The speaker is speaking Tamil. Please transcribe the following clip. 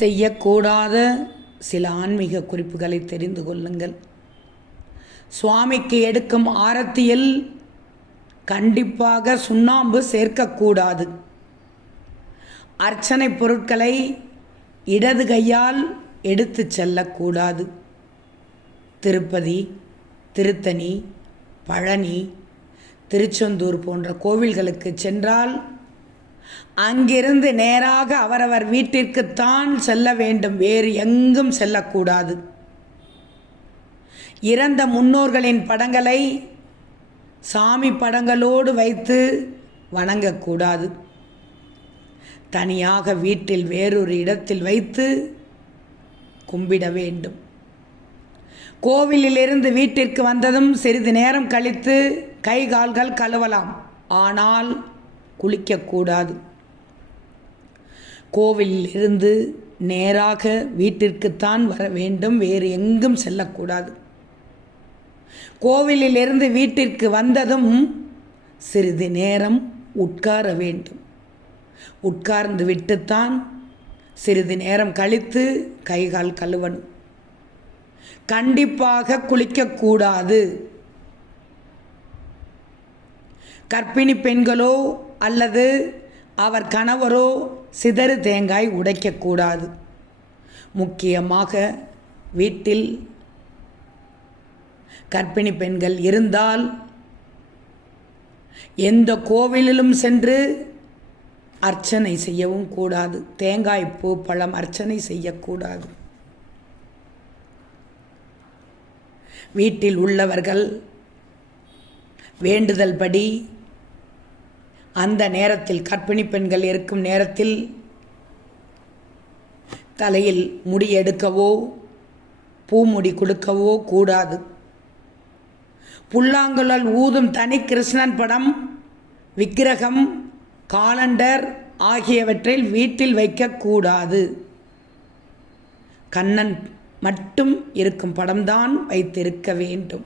செய்யக்கூடாத சில ஆன்மீக குறிப்புகளை தெரிந்து கொள்ளுங்கள். சுவாமிக்கு எடுக்கும் ஆரத்தியில் கண்டிப்பாக சுண்ணாம்பு சேர்க்கக்கூடாது. அர்ச்சனை பொருட்களை இடது கையால் எடுத்து செல்லக்கூடாது. திருப்பதி, திருத்தணி, பழனி, திருச்செந்தூர் போன்ற கோவில்களுக்கு சென்றால் அங்கிருந்து நேராக அவரவர் வீட்டிற்குத்தான் செல்ல வேண்டும், வேறு எங்கும் செல்லக்கூடாது. இறந்த முன்னோர்களின் படங்களை சாமி படங்களோடு வைத்து வணங்கக்கூடாது. தனியாக வீட்டில் வேறொரு இடத்தில் வைத்து கும்பிட வேண்டும். கோவிலிலிருந்து வீட்டிற்கு வந்ததும் சிறிது நேரம் கழித்து கை கால்கள் கழுவலாம், ஆனால் குளிக்கக்கூடாது. கோவிலில் இருந்து நேராக வீட்டிற்குத்தான் வர வேண்டும், வேறு எங்கும் செல்லக்கூடாது. கோவிலிலிருந்து வீட்டிற்கு வந்ததும் சிறிது நேரம் உட்கார வேண்டும். உட்கார்ந்து விட்டுத்தான் சிறிது நேரம் கழித்து கைகால் கழுவணும். கண்டிப்பாக குளிக்கக்கூடாது. கர்ப்பிணி பெண்களோ அல்லது அவர் கணவரோ சிதறு தேங்காய் உடைக்கக்கூடாது. முக்கியமாக வீட்டில் கர்ப்பிணி பெண்கள் இருந்தால் எந்த கோவிலிலும் சென்று அர்ச்சனை செய்யவும் கூடாது. தேங்காய் பூ பழம் அர்ச்சனை செய்யக்கூடாது. வீட்டில் உள்ளவர்கள் வேண்டுதல் படி அந்த நேரத்தில் கர்ப்பிணி பெண்கள் இருக்கும் நேரத்தில் தலையில் முடி எடுக்கவோ பூமுடி கொடுக்கவோ கூடாது. புல்லாங்குழல் ஊதும் தனி கிருஷ்ணன் படம், விக்கிரகம், காலண்டர் ஆகியவற்றில் வீட்டில் வைக்கக்கூடாது. கண்ணன் மட்டும் இருக்கும் படம்தான் வைத்திருக்க வேண்டும்.